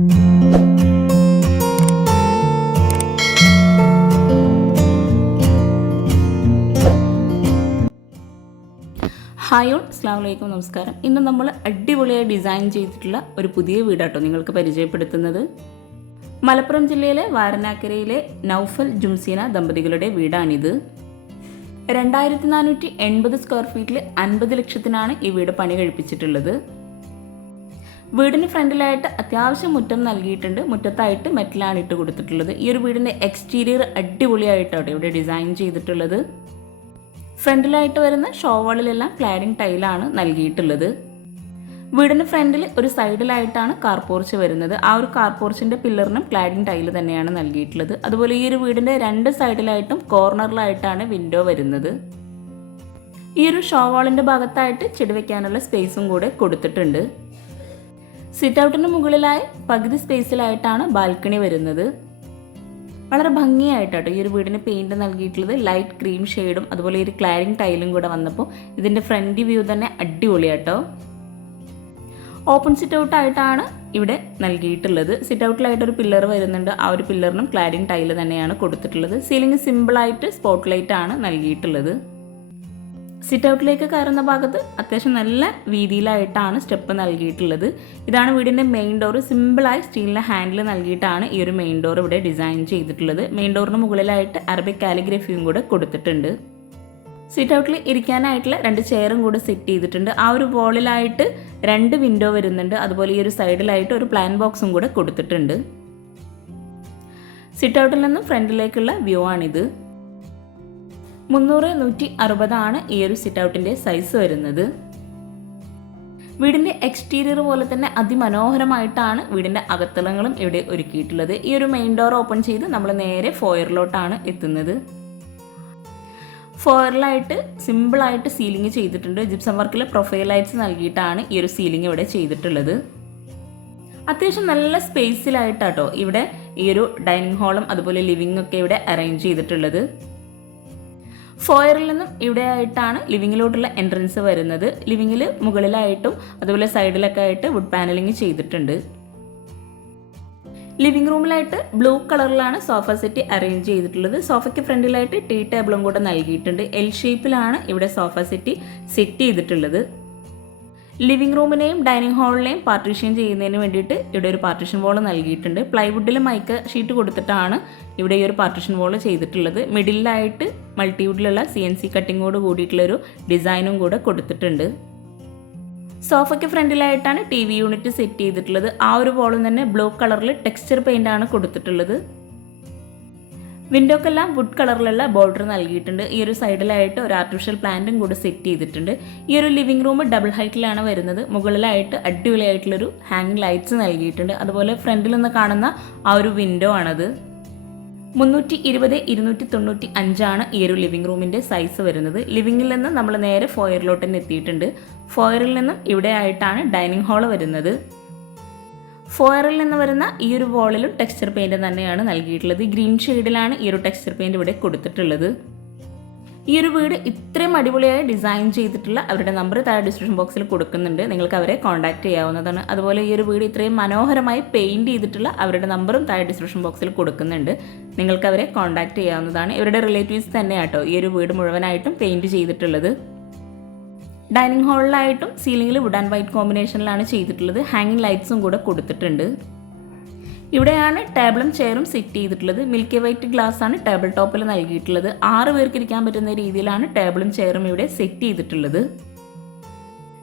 Hi all, അസ്സലാമു അലൈക്കും, നമസ്കാരം. ഇന്ന് നമ്മൾ അടിപൊളിയായി ഡിസൈൻ ചെയ്തിട്ടുള്ള ഒരു പുതിയ വീടാട്ടോ നിങ്ങൾക്ക് പരിചയപ്പെടുത്തുന്നത്. മലപ്പുറം ജില്ലയിലെ വാരണാക്കരയിലെ നൗഫൽ ജുംസീന ദമ്പതികളുടെ വീടാണിത്. 2480 സ്ക്വയർ ഫീറ്റിൽ 50 ലക്ഷത്തിനാണ് ഈ വീട് പണി കഴിപ്പിച്ചിട്ടുള്ളത്. വീടിന് ഫ്രണ്ടിലായിട്ട് അത്യാവശ്യം മുറ്റം നൽകിയിട്ടുണ്ട്. മുറ്റത്തായിട്ട് മെറ്റലാണ് ഇട്ട് കൊടുത്തിട്ടുള്ളത്. ഈ ഒരു വീടിൻ്റെ എക്സ്റ്റീരിയർ അടിപൊളിയായിട്ടാണ് ഇവിടെ ഡിസൈൻ ചെയ്തിട്ടുള്ളത്. ഫ്രണ്ടിലായിട്ട് വരുന്ന ഷോവാളിലെല്ലാം ക്ലാഡിംഗ് ടൈലാണ് നൽകിയിട്ടുള്ളത്. വീടിന് ഫ്രണ്ടിൽ ഒരു സൈഡിലായിട്ടാണ് കാർ പോർച്ച് വരുന്നത്. ആ ഒരു കാർ പോർച്ചിൻ്റെ പില്ലറിനും ക്ലാഡിംഗ് ടൈല് തന്നെയാണ് നൽകിയിട്ടുള്ളത്. അതുപോലെ ഈ ഒരു വീടിൻ്റെ 2 സൈഡിലായിട്ടും കോർണറിലായിട്ടാണ് വിൻഡോ വരുന്നത്. ഈ ഒരു ഷോവാളിൻ്റെ ഭാഗത്തായിട്ട് ചെടി വയ്ക്കാനുള്ള സ്പേസും കൂടെ കൊടുത്തിട്ടുണ്ട്. സിറ്റ് ഔട്ടിന് മുകളിലായി പകുതി സ്പേസിലായിട്ടാണ് ബാൽക്കണി വരുന്നത്. വളരെ ഭംഗിയായിട്ടോ ഈ ഒരു വീടിന് പെയിൻറ് നൽകിയിട്ടുള്ളത്. ലൈറ്റ് ക്രീം ഷെയ്ഡും അതുപോലെ ഒരു ക്ലാഡിംഗ് ടൈലും കൂടെ വന്നപ്പോൾ ഇതിൻ്റെ ഫ്രണ്ട് വ്യൂ തന്നെ അടിപൊളിയാട്ടോ. ഓപ്പൺ സിറ്റ് ഔട്ടായിട്ടാണ് ഇവിടെ നൽകിയിട്ടുള്ളത്. സിറ്റ് ഔട്ടിലായിട്ടൊരു പില്ലർ വരുന്നുണ്ട്. ആ ഒരു പില്ലറിനും ക്ലാഡിംഗ് ടൈല് തന്നെയാണ് കൊടുത്തിട്ടുള്ളത്. സീലിംഗ് സിമ്പിളായിട്ട് സ്പോട്ട് ലൈറ്റ് ആണ് നൽകിയിട്ടുള്ളത്. സിറ്റ് ഔട്ടിലേക്ക് കയറുന്ന ഭാഗത്ത് അത്യാവശ്യം നല്ല വീതിയിലായിട്ടാണ് സ്റ്റെപ്പ് നൽകിയിട്ടുള്ളത്. ഇതാണ് വീടിൻ്റെ മെയിൻ ഡോർ. സിമ്പിളായി സ്റ്റീലിൻ്റെ ഹാൻഡിൽ നൽകിയിട്ടാണ് ഈ ഒരു മെയിൻ ഡോർ ഇവിടെ ഡിസൈൻ ചെയ്തിട്ടുള്ളത്. മെയിൻ ഡോറിന് മുകളിലായിട്ട് അറബിക് കാലിഗ്രഫിയും കൂടെ കൊടുത്തിട്ടുണ്ട്. സിറ്റ് ഔട്ടിൽ ഇരിക്കാനായിട്ടുള്ള 2 ചെയറും കൂടെ സെറ്റ് ചെയ്തിട്ടുണ്ട്. ആ ഒരു വോളിലായിട്ട് 2 വിൻഡോ വരുന്നുണ്ട്. അതുപോലെ ഈ ഒരു സൈഡിലായിട്ട് ഒരു പ്ലാൻ ബോക്സും കൂടെ കൊടുത്തിട്ടുണ്ട്. സിറ്റ് ഔട്ടിൽ നിന്നും ഫ്രണ്ടിലേക്കുള്ള വ്യൂ ആണിത്. 300-160 ആണ് ഈ ഒരു സിറ്റ് ഔട്ടിൻ്റെ സൈസ് വരുന്നത്. വീടിൻ്റെ എക്സ്റ്റീരിയർ പോലെ തന്നെ അതിമനോഹരമായിട്ടാണ് വീടിൻ്റെ അകത്തളങ്ങളും ഇവിടെ ഒരുക്കിയിട്ടുള്ളത്. ഈ ഒരു മെയിൻ ഡോർ ഓപ്പൺ ചെയ്ത് നമ്മൾ നേരെ ഫോയറിലോട്ടാണ് എത്തുന്നത്. ഫോയറിലായിട്ട് സിമ്പിളായിട്ട് സീലിംഗ് ചെയ്തിട്ടുണ്ട്. ജിപ്സം വർക്കിൽ പ്രൊഫൈൽ ലൈറ്റ്സ് നൽകിയിട്ടാണ് ഈ ഒരു സീലിംഗ് ഇവിടെ ചെയ്തിട്ടുള്ളത്. അത്യാവശ്യം നല്ല സ്പേസിലായിട്ടാട്ടോ ഇവിടെ ഈ ഒരു ഡൈനിങ് ഹാളും അതുപോലെ ലിവിംഗ് ഒക്കെ ഇവിടെ അറേഞ്ച് ചെയ്തിട്ടുള്ളത്. ഫോയറിൽ നിന്നും ഇവിടെ ആയിട്ടാണ് ലിവിങ്ങിലോട്ടുള്ള എൻട്രൻസ് വരുന്നത്. ലിവിങ്ങിൽ മുകളിലായിട്ടും അതുപോലെ സൈഡിലൊക്കെ ആയിട്ട് വുഡ് പാനലിംഗ് ചെയ്തിട്ടുണ്ട്. ലിവിംഗ് റൂമിലായിട്ട് ബ്ലൂ കളറിലാണ് സോഫ സെറ്റ് അറേഞ്ച് ചെയ്തിട്ടുള്ളത്. സോഫയ്ക്ക് ഫ്രണ്ടിലായിട്ട് ടീ ടേബിളും കൂടെ നൽകിയിട്ടുണ്ട്. എൽ ഷേപ്പിലാണ് ഇവിടെ സോഫ സെറ്റ് ചെയ്തിട്ടുള്ളത്. ലിവിംഗ് റൂമിനെയും ഡൈനിങ് ഹാളിനെയും പാർട്ടീഷൻ ചെയ്യുന്നതിന് വേണ്ടിയിട്ട് ഇവിടെ ഒരു പാർട്ടീഷൻ വോൾ നൽകിയിട്ടുണ്ട്. പ്ലൈവുഡിൽ മൈക്ക ഷീറ്റ് കൊടുത്തിട്ടാണ് ഇവിടെ ഈ ഒരു പാർട്ടീഷൻ വോൾ ചെയ്തിട്ടുള്ളത്. മിഡിലായിട്ട് മൾട്ടിവുഡിലുള്ള CNC കട്ടിങ്ങോട് കൂടിയിട്ടുള്ളൊരു ഡിസൈനും കൂടെ കൊടുത്തിട്ടുണ്ട്. സോഫയ്ക്ക് ഫ്രണ്ടിലായിട്ടാണ് TV യൂണിറ്റ് സെറ്റ് ചെയ്തിട്ടുള്ളത്. ആ ഒരു വോളും തന്നെ ബ്ലൂ കളറിൽ ടെക്സ്ചർ പെയിൻ്റ് ആണ് കൊടുത്തിട്ടുള്ളത്. വിൻഡോക്കെല്ലാം വുഡ് കളറിലുള്ള ബോർഡർ നൽകിയിട്ടുണ്ട്. ഈ ഒരു സൈഡിലായിട്ട് ഒരു ആർട്ടിഫിഷ്യൽ പ്ലാന്റും കൂടെ സെറ്റ് ചെയ്തിട്ടുണ്ട്. ഈ ഒരു ലിവിംഗ് റൂം ഡബിൾ ഹൈറ്റിലാണ് വരുന്നത്. മുകളിലായിട്ട് അടിപൊളിയായിട്ടുള്ളൊരു ഹാങ്ങിങ് ലൈറ്റ്സ് നൽകിയിട്ടുണ്ട്. അതുപോലെ ഫ്രണ്ടിൽ നിന്ന് കാണുന്ന ആ ഒരു വിൻഡോ ആണത്. 320-295 ആണ് ഈ ഒരു ലിവിംഗ് റൂമിൻ്റെ സൈസ് വരുന്നത്. ലിവിങ്ങിൽ നിന്ന് നമ്മൾ നേരെ ഫോയറിലോട്ട് തന്നെ എത്തിയിട്ടുണ്ട്. ഫോയറിൽ നിന്നും ഇവിടെ ആയിട്ടാണ് ഡൈനിങ് ഹാൾ വരുന്നത്. ഫോയറിൽ നിന്ന് വരുന്ന ഈ ഒരു വോളിലും ടെക്സ്ചർ പെയിൻറ് തന്നെയാണ് നൽകിയിട്ടുള്ളത്. ഗ്രീൻ ഷെയ്ഡിലാണ് ഈ ഒരു ടെക്സ്ചർ പെയിൻറ് ഇവിടെ കൊടുത്തിട്ടുള്ളത്. ഈ ഒരു വീട് ഇത്രയും അടിപൊളിയായി ഡിസൈൻ ചെയ്തിട്ടുള്ള അവരുടെ നമ്പർ താഴെ ഡിസ്ക്രിപ്ഷൻ ബോക്സിൽ കൊടുക്കുന്നുണ്ട്. നിങ്ങൾക്ക് അവരെ കോൺടാക്ട് ചെയ്യാവുന്നതാണ്. അതുപോലെ ഈ ഒരു വീട് ഇത്രയും മനോഹരമായി പെയിൻറ് ചെയ്തിട്ടുള്ള അവരുടെ നമ്പറും താഴെ ഡിസ്ക്രിപ്ഷൻ ബോക്സിൽ കൊടുക്കുന്നുണ്ട്. നിങ്ങൾക്ക് അവരെ കോൺടാക്ട് ചെയ്യാവുന്നതാണ്. ഇവരുടെ റിലേറ്റീവ്സ് തന്നെയാട്ടോ ഈ ഒരു വീട് മുഴുവനായിട്ടും പെയിൻറ് ചെയ്തിട്ടുള്ളത്. ഡൈനിങ് ഹാളിലായിട്ടും സീലിംഗിൽ വുഡ് ആൻഡ് വൈറ്റ് കോമ്പിനേഷനിലാണ് ചെയ്തിട്ടുള്ളത്. ഹാങ്ങിങ് ലൈറ്റ്സും കൂടെ കൊടുത്തിട്ടുണ്ട്. ഇവിടെയാണ് ടേബിളും ചെയറും സെറ്റ് ചെയ്തിട്ടുള്ളത്. മിൽക്കി വൈറ്റ് ഗ്ലാസ് ആണ് ടേബിൾ ടോപ്പിൽ നൽകിയിട്ടുള്ളത്. 6 പേർക്ക് ഇരിക്കാൻ പറ്റുന്ന രീതിയിലാണ് ടേബിളും ചെയറും ഇവിടെ സെറ്റ് ചെയ്തിട്ടുള്ളത്.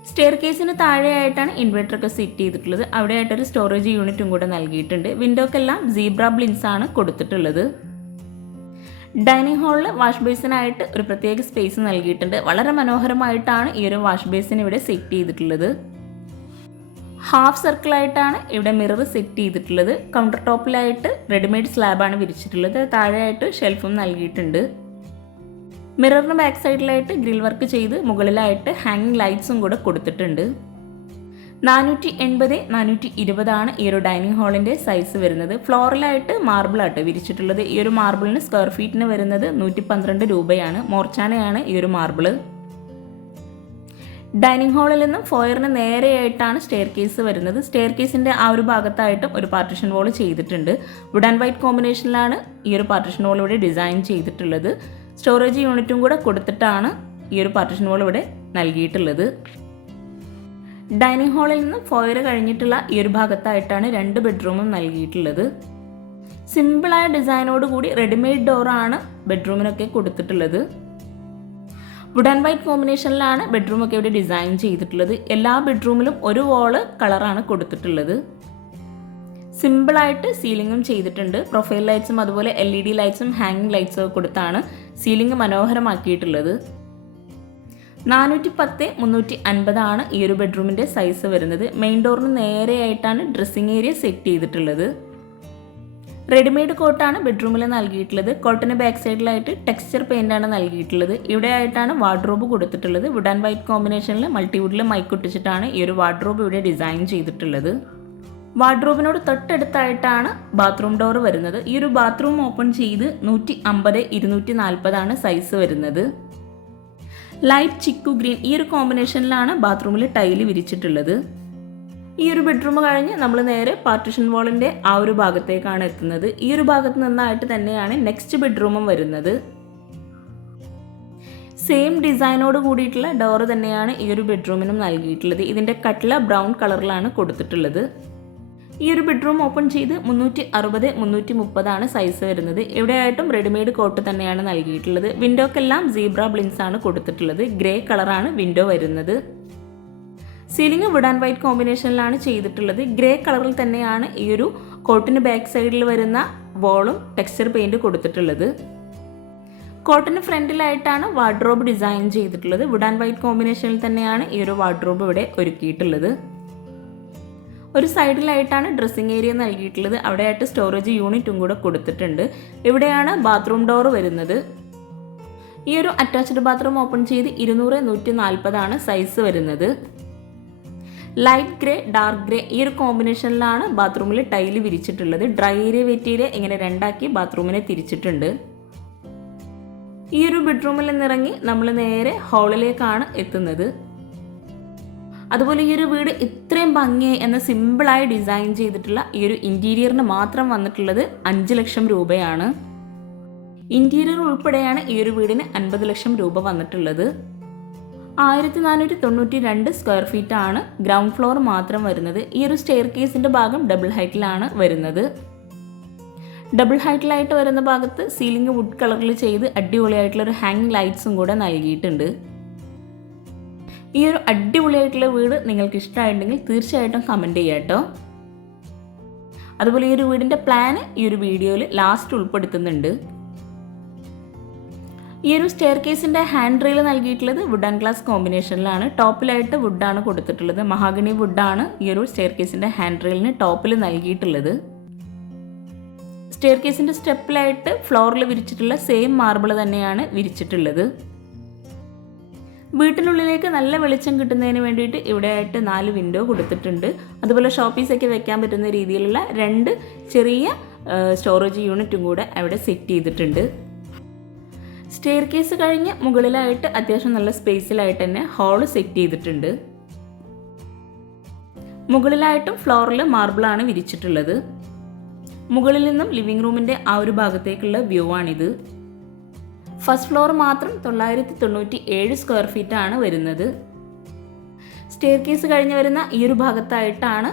സ്റ്റെയർ കേസിന് താഴെയായിട്ടാണ് ഇൻവെർട്ടറൊക്കെ സെറ്റ് ചെയ്തിട്ടുള്ളത്. അവിടെയായിട്ടൊരു സ്റ്റോറേജ് യൂണിറ്റും കൂടെ നൽകിയിട്ടുണ്ട്. വിൻഡോക്കെല്ലാം സീബ്ര ബ്ലിൻസ് ആണ് കൊടുത്തിട്ടുള്ളത്. ഡൈനിങ് ഹാളിൽ വാഷ് ബേസിനായിട്ട് ഒരു പ്രത്യേക സ്പേസ് നൽകിയിട്ടുണ്ട്. വളരെ മനോഹരമായിട്ടാണ് ഈ ഒരു വാഷ് ബേസിൻ ഇവിടെ സെറ്റ് ചെയ്തിട്ടുള്ളത്. ഹാഫ് സർക്കിളായിട്ടാണ് ഇവിടെ മിറർ സെറ്റ് ചെയ്തിട്ടുള്ളത്. കൗണ്ടർ ടോപ്പിലായിട്ട് റെഡിമെയ്ഡ് സ്ലാബാണ് വിരിച്ചിട്ടുള്ളത്. താഴെയായിട്ട് ഷെൽഫും നൽകിയിട്ടുണ്ട്. മിററിന് ബാക്ക് സൈഡിലായിട്ട് ഗ്രിൽ വർക്ക് ചെയ്ത് മുകളിലായിട്ട് ഹാങ്ങിങ് ലൈറ്റ്സും കൂടെ കൊടുത്തിട്ടുണ്ട്. 480-420 ആണ് ഈ ഒരു ഡൈനിങ് ഹാളിൻ്റെ സൈസ് വരുന്നത്. ഫ്ലോറിലായിട്ട് മാർബിളായിട്ട് വിരിച്ചിട്ടുള്ളത്. ഈ ഒരു മാർബിളിന് സ്ക്വയർ ഫീറ്റിന് വരുന്നത് 112 രൂപയാണ്. മോർച്ചാനയാണ് ഈ ഒരു മാർബിള്. ഡൈനിങ് ഹാളിൽ നിന്നും ഫോയറിന് നേരെയായിട്ടാണ് സ്റ്റെയർ കേസ് വരുന്നത്. സ്റ്റെയർ കേസിൻ്റെ ആ ഒരു ഭാഗത്തായിട്ടും ഒരു പാർട്ടിഷൻ വാൾ ചെയ്തിട്ടുണ്ട്. വുഡ് ആൻഡ് വൈറ്റ് കോമ്പിനേഷനിലാണ് ഈ ഒരു പാർട്ടിഷൻ വാൾ ഇവിടെ ഡിസൈൻ ചെയ്തിട്ടുള്ളത്. സ്റ്റോറേജ് യൂണിറ്റും കൂടെ കൊടുത്തിട്ടാണ് ഈ ഒരു പാർട്ടിഷൻ വാൾ ഇവിടെ നൽകിയിട്ടുള്ളത്. ഡൈനിങ് ഹാളിൽ നിന്ന് ഫോയർ കഴിഞ്ഞിട്ടുള്ള ഈ ഒരു ഭാഗത്തായിട്ടാണ് 2 ബെഡ്റൂമും നൽകിയിട്ടുള്ളത്. സിമ്പിളായ ഡിസൈനോട് കൂടി റെഡിമെയ്ഡ് ഡോറാണ് ബെഡ്റൂമിനൊക്കെ കൊടുത്തിട്ടുള്ളത്. വുഡ് ആൻഡ് വൈറ്റ് കോമ്പിനേഷനിലാണ് ബെഡ്റൂമൊക്കെ ഇവിടെ ഡിസൈൻ ചെയ്തിട്ടുള്ളത്. എല്ലാ ബെഡ്റൂമിലും ഒരു വാള് കളറാണ് കൊടുത്തിട്ടുള്ളത്. സിമ്പിളായിട്ട് സീലിങ്ങും ചെയ്തിട്ടുണ്ട്. പ്രൊഫൈൽ ലൈറ്റ്സും അതുപോലെ LED ലൈറ്റ്സും ഹാങ്ങിങ് ലൈറ്റ്സും ഒക്കെ കൊടുത്താണ് സീലിംഗ് മനോഹരമാക്കിയിട്ടുള്ളത്. 410x350 ആണ് ഈ ഒരു ബെഡ്റൂമിൻ്റെ സൈസ് വരുന്നത്. മെയിൻ ഡോറിന് നേരെയായിട്ടാണ് ഡ്രസ്സിംഗ് ഏരിയ സെറ്റ് ചെയ്തിട്ടുള്ളത്. റെഡിമെയ്ഡ് കോട്ടാണ് ബെഡ്റൂമിൽ നൽകിയിട്ടുള്ളത്. കോട്ടിന് ബാക്ക് സൈഡിലായിട്ട് ടെക്സ്ചർ പെയിൻ്റാണ് നൽകിയിട്ടുള്ളത്. ഇവിടെ ആയിട്ടാണ് വാർഡ്രോബ് കൊടുത്തിട്ടുള്ളത്. വുഡ് ആൻഡ് വൈറ്റ് കോമ്പിനേഷനിൽ മൾട്ടിവുഡിൽ മൈക്ക് ഒട്ടിച്ചിട്ടാണ് ഈ ഒരു വാർഡ്രോബ് ഇവിടെ ഡിസൈൻ ചെയ്തിട്ടുള്ളത്. വാർഡ്രോബിനോട് തൊട്ടടുത്തായിട്ടാണ് ബാത്റൂം ഡോർ വരുന്നത്. ഈ ഒരു ബാത്റൂം ഓപ്പൺ ചെയ്ത് 150x240 ആണ് സൈസ് വരുന്നത്. ലൈറ്റ് ചിക്കു ഗ്രീൻ ഈ ഒരു കോമ്പിനേഷനിലാണ് ബാത്റൂമിൽ ടൈല് വിരിച്ചിട്ടുള്ളത്. ഈ ഒരു ബെഡ്റൂം കഴിഞ്ഞ് നമ്മൾ നേരെ പാർട്ടിഷൻ വാളിൻ്റെ ആ ഒരു ഭാഗത്തേക്കാണ് എത്തുന്നത്. ഈ ഒരു ഭാഗത്ത് നിന്നായിട്ട് തന്നെയാണ് നെക്സ്റ്റ് ബെഡ്റൂമും വരുന്നത്. സെയിം ഡിസൈനോട് കൂടിയിട്ടുള്ള ഡോർ തന്നെയാണ് ഈ ഒരു ബെഡ്റൂമിനും നൽകിയിട്ടുള്ളത്. ഇതിൻ്റെ കട്ട്ല ബ്രൗൺ കളറിലാണ് കൊടുത്തിട്ടുള്ളത്. ഈ ഒരു ബെഡ്റൂം ഓപ്പൺ ചെയ്ത് 360x330 ആണ് സൈസ് വരുന്നത്. എവിടെയായിട്ടും റെഡിമെയ്ഡ് കോട്ട് തന്നെയാണ് നൽകിയിട്ടുള്ളത്. വിൻഡോക്കെല്ലാം സീബ്ര ബ്ലിൻസ് ആണ് കൊടുത്തിട്ടുള്ളത്. ഗ്രേ കളറാണ് വിൻഡോ വരുന്നത്. സീലിംഗ് വുഡ് ആൻഡ് വൈറ്റ് കോമ്പിനേഷനിലാണ് ചെയ്തിട്ടുള്ളത്. ഗ്രേ കളറിൽ തന്നെയാണ് ഈ ഒരു കോട്ടിന് ബാക്ക് സൈഡിൽ വരുന്ന വോളും ടെക്സ്ചർ പെയിൻറ് കൊടുത്തിട്ടുള്ളത്. കോട്ടിന് ഫ്രണ്ടിലായിട്ടാണ് വാർഡ്രോബ് ഡിസൈൻ ചെയ്തിട്ടുള്ളത്. വുഡ് ആൻഡ് വൈറ്റ് കോമ്പിനേഷനിൽ തന്നെയാണ് ഈ ഒരു വാർഡ്രോബ് ഇവിടെ ഒരുക്കിയിട്ടുള്ളത്. ഒരു സൈഡിലായിട്ടാണ് ഡ്രസ്സിംഗ് ഏരിയ നൽകിയിട്ടുള്ളത്. അവിടെയായിട്ട് സ്റ്റോറേജ് യൂണിറ്റും കൂടെ കൊടുത്തിട്ടുണ്ട്. ഇവിടെയാണ് ബാത്റൂം ഡോർ വരുന്നത്. ഈ ഒരു അറ്റാച്ച്ഡ് ബാത്റൂം ഓപ്പൺ ചെയ്ത് 200x140 ആണ് സൈസ് വരുന്നത്. ലൈറ്റ് ഗ്രേ ഡാർക്ക് ഗ്രേ ഈ ഒരു കോമ്പിനേഷനിലാണ് ബാത്റൂമിൽ ടൈല് വിരിച്ചിട്ടുള്ളത്. ഡ്രൈ ഏരിയ വെറ്റ് ഏരിയ ഇങ്ങനെ രണ്ടാക്കി ബാത്റൂമിനെ തിരിച്ചിട്ടുണ്ട്. ഈ ഒരു ബെഡ്റൂമിൽ നിന്നിറങ്ങി നമ്മൾ നേരെ ഹാളിലേക്കാണ് എത്തുന്നത്. അതുപോലെ ഈ ഒരു വീട് ഇത്രയും ഭംഗിയായി എന്ന സിമ്പിളായി ഡിസൈൻ ചെയ്തിട്ടുള്ള ഈ ഒരു ഇൻറ്റീരിയറിന് മാത്രം വന്നിട്ടുള്ളത് 5 ലക്ഷം രൂപയാണ്. ഇൻറ്റീരിയർ ഉൾപ്പെടെയാണ് ഈ ഒരു വീടിന് 50 ലക്ഷം രൂപ വന്നിട്ടുള്ളത്. 1492 സ്ക്വയർ ഫീറ്റ് ആണ് ഗ്രൗണ്ട് ഫ്ലോർ മാത്രം വരുന്നത്. ഈ ഒരു സ്റ്റെയർ കേസിൻ്റെ ഭാഗം ഡബിൾ ഹൈറ്റിലാണ് വരുന്നത്. ഡബിൾ ഹൈറ്റിലായിട്ട് വരുന്ന ഭാഗത്ത് സീലിംഗ് വുഡ് കളറിൽ ചെയ്ത് അടിപൊളിയായിട്ടുള്ളൊരു ഹാങ്ങിങ് ലൈറ്റ്സും കൂടെ നൽകിയിട്ടുണ്ട്. ഈ ഒരു അടിപൊളിയായിട്ടുള്ള വീട് നിങ്ങൾക്ക് ഇഷ്ടമായിട്ടുണ്ടെങ്കിൽ തീർച്ചയായിട്ടും കമൻറ്റ് ചെയ്യാം കേട്ടോ. അതുപോലെ ഈ ഒരു വീടിൻ്റെ പ്ലാന് ഈ ഒരു വീഡിയോയിൽ ലാസ്റ്റ് ഉൾപ്പെടുത്തുന്നുണ്ട്. ഈ ഒരു സ്റ്റെയർ കേസിൻ്റെ ഹാൻഡ് റെയിൽ നൽകിയിട്ടുള്ളത് വുഡ് ആൻഡ് ഗ്ലാസ് കോമ്പിനേഷനിലാണ്. ടോപ്പിലായിട്ട് വുഡാണ് കൊടുത്തിട്ടുള്ളത്. മഹാഗണി വുഡാണ് ഈ ഒരു സ്റ്റെയർ കേസിൻ്റെ ഹാൻഡ് റെയിലിന് ടോപ്പിൽ നൽകിയിട്ടുള്ളത്. സ്റ്റെയർ കേസിൻ്റെ സ്റ്റെപ്പിലായിട്ട് ഫ്ലോറിൽ വിരിച്ചിട്ടുള്ള സെയിം മാർബിൾ തന്നെയാണ് വിരിച്ചിട്ടുള്ളത്. വീട്ടിനുള്ളിലേക്ക് നല്ല വെളിച്ചം കിട്ടുന്നതിന് വേണ്ടിയിട്ട് ഇവിടെയായിട്ട് 4 വിൻഡോ കൊടുത്തിട്ടുണ്ട്. അതുപോലെ ഷോപ്പീസൊക്കെ വെക്കാൻ പറ്റുന്ന രീതിയിലുള്ള 2 ചെറിയ സ്റ്റോറേജ് യൂണിറ്റും കൂടെ അവിടെ സെറ്റ് ചെയ്തിട്ടുണ്ട്. സ്റ്റെയർ കേസ് കഴിഞ്ഞ് മുകളിലായിട്ട് അത്യാവശ്യം നല്ല സ്പേസിലായിട്ട് തന്നെ ഹാള് സെറ്റ് ചെയ്തിട്ടുണ്ട്. മുകളിലായിട്ടും ഫ്ലോറിൽ മാർബിളാണ് വിരിച്ചിട്ടുള്ളത്. മുകളിൽ നിന്നും ലിവിംഗ് റൂമിൻ്റെ ആ ഒരു ഭാഗത്തേക്കുള്ള വ്യൂ ആണിത്. ഫസ്റ്റ് ഫ്ലോർ മാത്രം 997 സ്ക്വയർ ഫീറ്റ് ആണ് വരുന്നത്. സ്റ്റെയർ കേസ് കഴിഞ്ഞ് വരുന്ന ഈ ഒരു ഭാഗത്തായിട്ടാണ്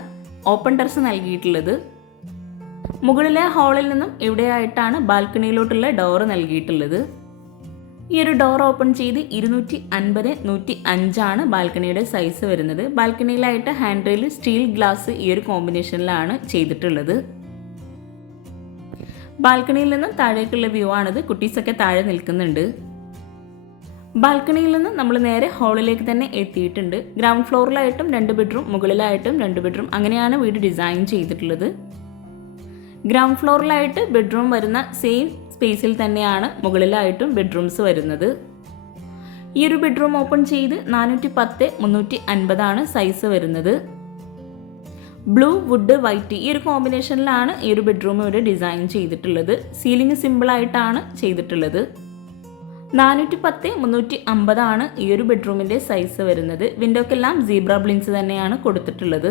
ഓപ്പൺ ടെറസ് നൽകിയിട്ടുള്ളത്. മുകളിലെ ഹാളിൽ നിന്നും ഇവിടെയായിട്ടാണ് ബാൽക്കണിയിലോട്ടുള്ള ഡോറ് നൽകിയിട്ടുള്ളത്. ഈ ഒരു ഡോർ ഓപ്പൺ ചെയ്ത് 250x105 ആണ് ബാൽക്കണിയുടെ സൈസ് വരുന്നത്. ബാൽക്കണിയിലായിട്ട് ഹാൻഡ് റെയിൽ സ്റ്റീൽ ഗ്ലാസ് ഈ ഒരു കോമ്പിനേഷനിലാണ് ചെയ്തിട്ടുള്ളത്. ബാൽക്കണിയിൽ നിന്നും താഴേക്കുള്ള വ്യൂ ആണിത്. കുട്ടീസൊക്കെ താഴെ നിൽക്കുന്നുണ്ട്. ബാൽക്കണിയിൽ നിന്ന് നമ്മൾ നേരെ ഹാളിലേക്ക് തന്നെ എത്തിയിട്ടുണ്ട്. ഗ്രൗണ്ട് ഫ്ലോറിലായിട്ടും 2 ബെഡ്റൂം, മുകളിലായിട്ടും 2 ബെഡ്റൂം, അങ്ങനെയാണ് വീട് ഡിസൈൻ ചെയ്തിട്ടുള്ളത്. ഗ്രൗണ്ട് ഫ്ലോറിലായിട്ട് ബെഡ്റൂം വരുന്ന സെയിം സ്പേസിൽ തന്നെയാണ് മുകളിലായിട്ടും ബെഡ്റൂംസ് വരുന്നത്. ഈ ഒരു ബെഡ്റൂം ഓപ്പൺ ചെയ്ത് 410x350 ആണ് സൈസ് വരുന്നത്. ബ്ലൂ വുഡ് വൈറ്റ് ഈ ഒരു കോമ്പിനേഷനിലാണ് ഈ ഒരു ബെഡ്റൂം ഇവിടെ ഡിസൈൻ ചെയ്തിട്ടുള്ളത്. സീലിംഗ് സിമ്പിളായിട്ടാണ് ചെയ്തിട്ടുള്ളത്. 410 350 ഈ ഒരു ബെഡ്റൂമിൻ്റെ സൈസ് വരുന്നത്. വിൻഡോക്കെല്ലാം സീബ്ര ബ്ലിൻസ് തന്നെയാണ് കൊടുത്തിട്ടുള്ളത്.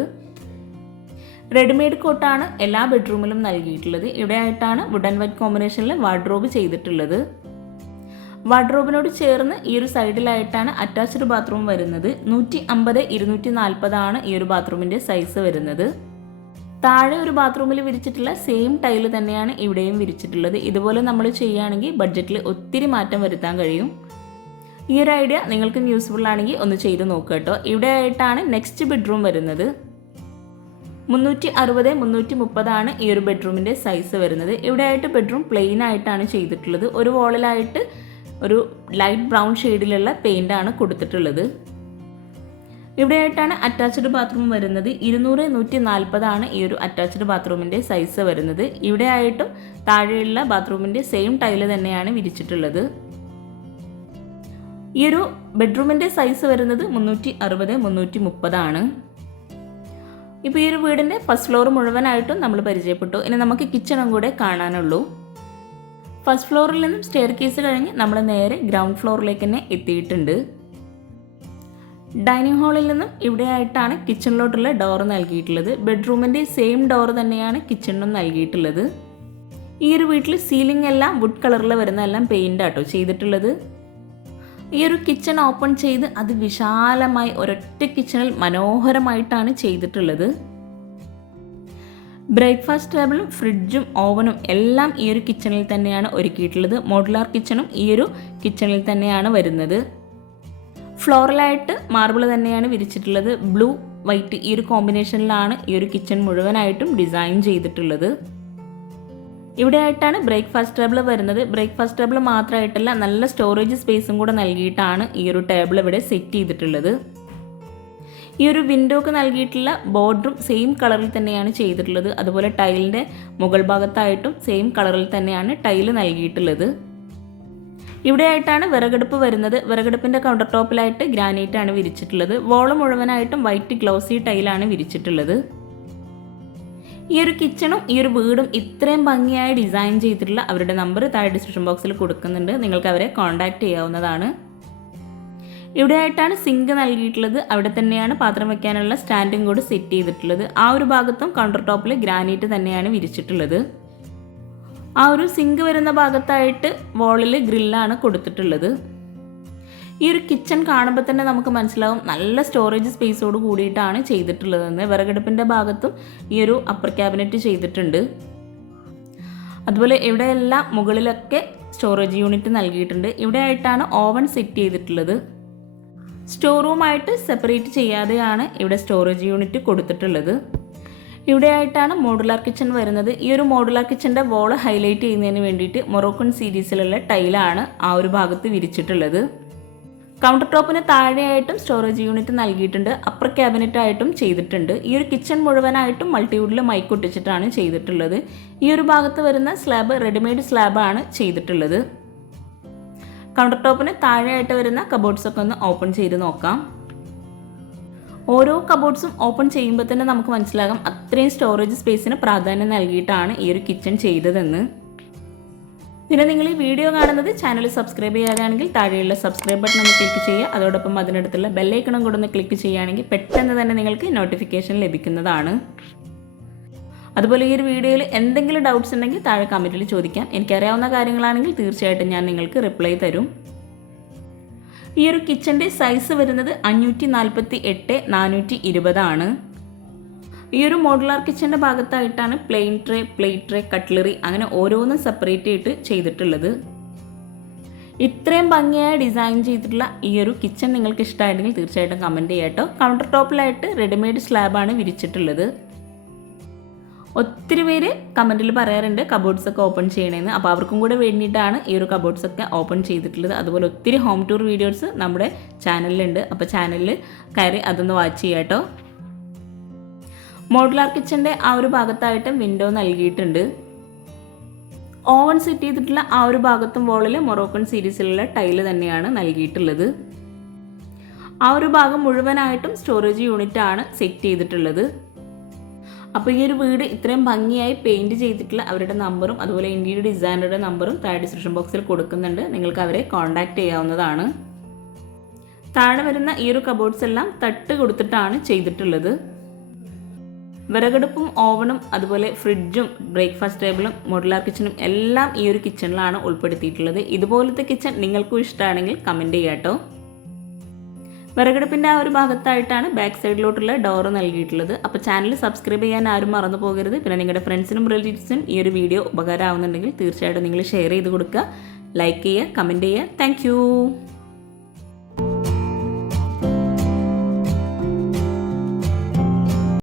റെഡിമെയ്ഡ് കോട്ടാണ് എല്ലാ ബെഡ്റൂമിലും നൽകിയിട്ടുള്ളത്. ഇവിടെ ആയിട്ടാണ് വുഡ് ആൻഡ് വൈറ്റ് കോമ്പിനേഷനിൽ വാർഡ്രോബ് ചെയ്തിട്ടുള്ളത്. വാർഡ്രോബിനോട് ചേർന്ന് ഈ ഒരു സൈഡിലായിട്ടാണ് അറ്റാച്ച്ഡ് ബാത്റൂം വരുന്നത്. 150 240 ഈ ഒരു ബാത്റൂമിൻ്റെ സൈസ് വരുന്നത്. താഴെ ഒരു ബാത്റൂമിൽ വിരിച്ചിട്ടുള്ള സെയിം ടൈല് തന്നെയാണ് ഇവിടെയും വിരിച്ചിട്ടുള്ളത്. ഇതുപോലെ നമ്മൾ ചെയ്യുകയാണെങ്കിൽ ബഡ്ജറ്റിൽ ഒത്തിരി മാറ്റം വരുത്താൻ കഴിയും. ഈ ഒരു ഐഡിയ നിങ്ങൾക്ക് യൂസ്ഫുൾ ആണെങ്കിൽ ഒന്ന് ചെയ്ത് നോക്കുക കേട്ടോ. ഇവിടെ ആയിട്ടാണ് നെക്സ്റ്റ് ബെഡ്റൂം വരുന്നത്. 360 330 ഈ ഒരു ബെഡ്റൂമിൻ്റെ സൈസ് വരുന്നത്. ഇവിടെ ആയിട്ട് ബെഡ്റൂം പ്ലെയിൻ ആയിട്ടാണ് ചെയ്തിട്ടുള്ളത്. ഒരു വോളിലായിട്ട് ഒരു ലൈറ്റ് ബ്രൗൺ ഷെയ്ഡിലുള്ള പെയിൻ്റാണ് കൊടുത്തിട്ടുള്ളത്. ഇവിടെ ആയിട്ടാണ് അറ്റാച്ച്ഡ് ബാത്റൂം വരുന്നത്. 200 140 ഈ ഒരു അറ്റാച്ച്ഡ് ബാത്റൂമിൻ്റെ സൈസ് വരുന്നത്. ഇവിടെ ആയിട്ടും താഴെയുള്ള ബാത്റൂമിൻ്റെ സെയിം ടൈല് തന്നെയാണ് വിരിച്ചിട്ടുള്ളത്. ഈ ഒരു ബെഡ്റൂമിൻ്റെ സൈസ് വരുന്നത് 360 330. ഇപ്പോൾ ഈ ഒരു വീടിൻ്റെ ഫസ്റ്റ് ഫ്ലോർ മുഴുവനായിട്ടും നമ്മൾ പരിചയപ്പെട്ടു. ഇനി നമുക്ക് കിച്ചണും കൂടെ കാണാനുള്ളൂ. ഫസ്റ്റ് ഫ്ലോറിൽ നിന്നും സ്റ്റെയർ കേസ് കഴിഞ്ഞ് നമ്മൾ നേരെ ഗ്രൗണ്ട് ഫ്ലോറിലേക്ക് തന്നെ എത്തിയിട്ടുണ്ട്. ഡൈനിങ് ഹാളിൽ നിന്നും ഇവിടെ ആയിട്ടാണ് കിച്ചണിലോട്ടുള്ള ഡോർ നൽകിയിട്ടുള്ളത്. ബെഡ്റൂമിൻ്റെ സെയിം ഡോർ തന്നെയാണ് കിച്ചണിനും നൽകിയിട്ടുള്ളത്. ഈ ഒരു വീട്ടിൽ സീലിംഗ് എല്ലാം വുഡ് കളറിൽ വരുന്ന എല്ലാം പെയിൻ്റ് ആട്ടോ ചെയ്തിട്ടുള്ളത്. ഈ ഒരു കിച്ചൺ ഓപ്പൺ ചെയ്ത് അതിവിശാലമായി ഒരൊറ്റ കിച്ചണിൽ മനോഹരമായിട്ടാണ് ചെയ്തിട്ടുള്ളത്. ബ്രേക്ക്ഫാസ്റ്റ് ടേബിളും ഫ്രിഡ്ജും ഓവനും എല്ലാം ഈ ഒരു കിച്ചണിൽ തന്നെയാണ് ഒരുക്കിയിട്ടുള്ളത്. മോഡുലാർ കിച്ചണും ഈ ഒരു കിച്ചണിൽ തന്നെയാണ് വരുന്നത്. ഫ്ലോറലായിട്ട് മാർബിൾ തന്നെയാണ് വിരിച്ചിട്ടുള്ളത്. ബ്ലൂ വൈറ്റ് ഈ ഒരു കോമ്പിനേഷനിലാണ് ഈ ഒരു കിച്ചൺ മുഴുവനായിട്ടും ഡിസൈൻ ചെയ്തിട്ടുള്ളത്. ഇവിടെ ആയിട്ടാണ് ബ്രേക്ക്ഫാസ്റ്റ് ടേബിൾ വരുന്നത്. ബ്രേക്ക്ഫാസ്റ്റ് ടേബിൾ മാത്രമായിട്ടല്ല, നല്ല സ്റ്റോറേജ് സ്പേസും കൂടെ നൽകിയിട്ടാണ് ഈ ഒരു ടേബിൾ ഇവിടെ സെറ്റ് ചെയ്തിട്ടുള്ളത്. ഈ ഒരു വിൻഡോക്ക് നൽകിയിട്ടുള്ള ബോർഡറും സെയിം കളറിൽ തന്നെയാണ് ചെയ്തിട്ടുള്ളത്. അതുപോലെ ടൈലിൻ്റെ മുകൾ ഭാഗത്തായിട്ടും സെയിം കളറിൽ തന്നെയാണ് ടൈല് നൽകിയിട്ടുള്ളത്. ഇവിടെ ആയിട്ടാണ് വിറകടുപ്പ് വരുന്നത്. വിറകടുപ്പിൻ്റെ കൗണ്ടർ ടോപ്പിലായിട്ട് ഗ്രാനൈറ്റ് ആണ് വിരിച്ചിട്ടുള്ളത്. വോള് മുഴുവനായിട്ടും വൈറ്റ് ഗ്ലോസി ടൈലാണ് വിരിച്ചിട്ടുള്ളത്. ഈ ഒരു കിച്ചണും ഈ ഒരു വീടും ഇത്രയും ഭംഗിയായി ഡിസൈൻ ചെയ്തിട്ടുള്ള അവരുടെ നമ്പർ താഴെ ഡിസ്ക്രിപ്ഷൻ ബോക്സിൽ കൊടുക്കുന്നുണ്ട്. നിങ്ങൾക്ക് അവരെ കോൺടാക്റ്റ് ചെയ്യാവുന്നതാണ്. ഇവിടെ ആയിട്ടാണ് സിങ്ക് നൽകിയിട്ടുള്ളത്. അവിടെ തന്നെയാണ് പാത്രം വയ്ക്കാനുള്ള സ്റ്റാൻഡും കൂടി സെറ്റ് ചെയ്തിട്ടുള്ളത്. ആ ഒരു ഭാഗത്തും കൗണ്ടർ ടോപ്പിൽ ഗ്രാനൈറ്റ് തന്നെയാണ് വിരിച്ചിട്ടുള്ളത്. ആ ഒരു സിങ്ക് വരുന്ന ഭാഗത്തായിട്ട് വോളിൽ ഗ്രില്ലാണ് കൊടുത്തിട്ടുള്ളത്. ഈ ഒരു കിച്ചൺ കാണുമ്പോൾ തന്നെ നമുക്ക് മനസ്സിലാവും നല്ല സ്റ്റോറേജ് സ്പേസോട് കൂടിയിട്ടാണ് ചെയ്തിട്ടുള്ളതെന്ന്. വിറകടുപ്പിൻ്റെ ഭാഗത്തും ഈ ഒരു അപ്പർ ക്യാബിനറ്റ് ചെയ്തിട്ടുണ്ട്. അതുപോലെ ഇവിടെയെല്ലാം മുകളിലൊക്കെ സ്റ്റോറേജ് യൂണിറ്റ് നൽകിയിട്ടുണ്ട്. ഇവിടെ ആയിട്ടാണ് ഓവൻ സെറ്റ് ചെയ്തിട്ടുള്ളത്. സ്റ്റോർ റൂമായിട്ട് സെപ്പറേറ്റ് ചെയ്യാതെയാണ് ഇവിടെ സ്റ്റോറേജ് യൂണിറ്റ് കൊടുത്തിട്ടുള്ളത്. ഇവിടെ ആയിട്ടാണ് മോഡുലാർ കിച്ചൺ വരുന്നത്. ഈ ഒരു മോഡുലാർ കിച്ചൻ്റെ വോള് ഹൈലൈറ്റ് ചെയ്യുന്നതിന് വേണ്ടിയിട്ട് മൊറോക്കൺ സീരീസിലുള്ള ടൈലാണ് ആ ഒരു ഭാഗത്ത് വിരിച്ചിട്ടുള്ളത്. കൗണ്ടർ ടോപ്പിന് താഴെയായിട്ടും സ്റ്റോറേജ് യൂണിറ്റ് നൽകിയിട്ടുണ്ട്. അപ്പർ ക്യാബിനറ്റ് ആയിട്ടും ചെയ്തിട്ടുണ്ട്. ഈ ഒരു കിച്ചൺ മുഴുവനായിട്ടും മൾട്ടിവുഡിൽ മൈക്ക് ഒട്ടിച്ചിട്ടാണ് ചെയ്തിട്ടുള്ളത്. ഈ ഒരു ഭാഗത്ത് വരുന്ന സ്ലാബ് റെഡിമെയ്ഡ് സ്ലാബാണ് ചെയ്തിട്ടുള്ളത്. കൗണ്ടർ ടോപ്പിന് താഴെയായിട്ട് വരുന്ന കബോർഡ്സൊക്കെ ഒന്ന് ഓപ്പൺ ചെയ്ത് നോക്കാം. ഓരോ കബോർഡ്സും ഓപ്പൺ ചെയ്യുമ്പോൾ തന്നെ നമുക്ക് മനസ്സിലാകാം അത്രയും സ്റ്റോറേജ് സ്പേസിന് പ്രാധാന്യം നൽകിയിട്ടാണ് ഈ ഒരു കിച്ചൺ ചെയ്തതെന്ന്. പിന്നെ നിങ്ങൾ ഈ വീഡിയോ കാണുന്നത് ചാനൽ സബ്സ്ക്രൈബ് ചെയ്യാതാണെങ്കിൽ താഴെയുള്ള സബ്സ്ക്രൈബ് ബട്ടൺ ഒന്ന് ക്ലിക്ക് ചെയ്യുക. അതോടൊപ്പം അതിനടുത്തുള്ള ബെല്ലൈക്കണും കൂടെ ഒന്ന് ക്ലിക്ക് ചെയ്യുകയാണെങ്കിൽ പെട്ടെന്ന് തന്നെ നിങ്ങൾക്ക് നോട്ടിഫിക്കേഷൻ ലഭിക്കുന്നതാണ്. അതുപോലെ ഈ ഒരു വീഡിയോയിൽ എന്തെങ്കിലും ഡൗട്ട്സ് ഉണ്ടെങ്കിൽ താഴെ കമൻറ്റിൽ ചോദിക്കാം. എനിക്കറിയാവുന്ന കാര്യങ്ങളാണെങ്കിൽ തീർച്ചയായിട്ടും ഞാൻ നിങ്ങൾക്ക് റിപ്ലൈ തരും. ഈ ഒരു കിച്ചൻ്റെ സൈസ് വരുന്നത് 548 420 ആണ്. ഈ ഒരു മോഡുലാർ കിച്ചൻ്റെ ഭാഗത്തായിട്ടാണ് plain tray, plate tray, cutlery അങ്ങനെ ഓരോന്നും സെപ്പറേറ്റ് ആയിട്ട് ചെയ്തിട്ടുള്ളത്. ഇത്രയും ഭംഗിയായി ഡിസൈൻ ചെയ്തിട്ടുള്ള ഈ ഒരു കിച്ചൺ നിങ്ങൾക്ക് ഇഷ്ടമായിട്ടുണ്ടെങ്കിൽ തീർച്ചയായിട്ടും കമൻറ്റ് ചെയ്യാം കേട്ടോ. കൗണ്ടർ ടോപ്പിലായിട്ട് റെഡിമെയ്ഡ് സ്ലാബാണ് വിരിച്ചിട്ടുള്ളത്. ഒത്തിരി പേര് കമൻറ്റിൽ പറയാറുണ്ട് കബോർഡ്സൊക്കെ ഓപ്പൺ ചെയ്യണമെന്ന്. അപ്പോൾ അവർക്കും കൂടെ വേണ്ടിയിട്ടാണ് ഈ ഒരു കബോർഡ്സൊക്കെ ഓപ്പൺ ചെയ്തിട്ടുള്ളത്. അതുപോലെ ഒത്തിരി ഹോം ടൂർ വീഡിയോസ് നമ്മുടെ ചാനലിലുണ്ട്. അപ്പോൾ ചാനലിൽ കയറി അതൊന്ന് വാച്ച് ചെയ്യാം കേട്ടോ. മോഡുലാർ കിച്ചൻ്റെ ആ ഒരു ഭാഗത്തായിട്ടും വിൻഡോ നൽകിയിട്ടുണ്ട്. ഓവൻ സെറ്റ് ചെയ്തിട്ടുള്ള ആ ഒരു ഭാഗത്തും വോളിൽ മൊറോക്കൺ സീരീസിലുള്ള ടൈല് തന്നെയാണ് നൽകിയിട്ടുള്ളത്. ആ ഒരു ഭാഗം മുഴുവനായിട്ടും സ്റ്റോറേജ് യൂണിറ്റ് ആണ് സെറ്റ് ചെയ്തിട്ടുള്ളത്. അപ്പോൾ ഈ ഒരു വീട് ഇത്രയും ഭംഗിയായി പെയിൻറ്റ് ചെയ്തിട്ടുള്ള അവരുടെ നമ്പറും അതുപോലെ ഇന്റീരിയർ ഡിസൈനറുടെ നമ്പറും താഴെ ഡിസ്ക്രിപ്ഷൻ ബോക്സിൽ കൊടുക്കുന്നുണ്ട്. നിങ്ങൾക്ക് അവരെ കോൺടാക്റ്റ് ചെയ്യാവുന്നതാണ്. താഴെ വരുന്ന ഈ ഒരു കബോർഡ്സ് എല്ലാം തട്ട് കൊടുത്തിട്ടാണ് ചെയ്തിട്ടുള്ളത്. വിറകടുപ്പും ഓവനും അതുപോലെ ഫ്രിഡ്ജും ബ്രേക്ക്ഫാസ്റ്റ് ടേബിളും മോഡുലാർ കിച്ചണും എല്ലാം ഈ ഒരു കിച്ചണിലാണ് ഉൾപ്പെടുത്തിയിട്ടുള്ളത്. ഇതുപോലത്തെ കിച്ചൺ നിങ്ങൾക്കും ഇഷ്ടമാണെങ്കിൽ കമൻറ്റ് ചെയ്യാം കേട്ടോ. വിറകടുപ്പിൻ്റെ ആ ഒരു ഭാഗത്തായിട്ടാണ് ബാക്ക് സൈഡിലോട്ടുള്ള ഡോറ് നൽകിയിട്ടുള്ളത്. അപ്പോൾ ചാനൽ സബ്സ്ക്രൈബ് ചെയ്യാൻ ആരും മറന്നു പോകരുത്. പിന്നെ നിങ്ങളുടെ ഫ്രണ്ട്സിനും റിലേറ്റീവ്സിനും ഈ ഒരു വീഡിയോ ഉപകാരമാവുന്നുണ്ടെങ്കിൽ തീർച്ചയായിട്ടും നിങ്ങൾ ഷെയർ ചെയ്ത് കൊടുക്കുക, ലൈക്ക് ചെയ്യുക, കമൻറ്റ് ചെയ്യുക. താങ്ക്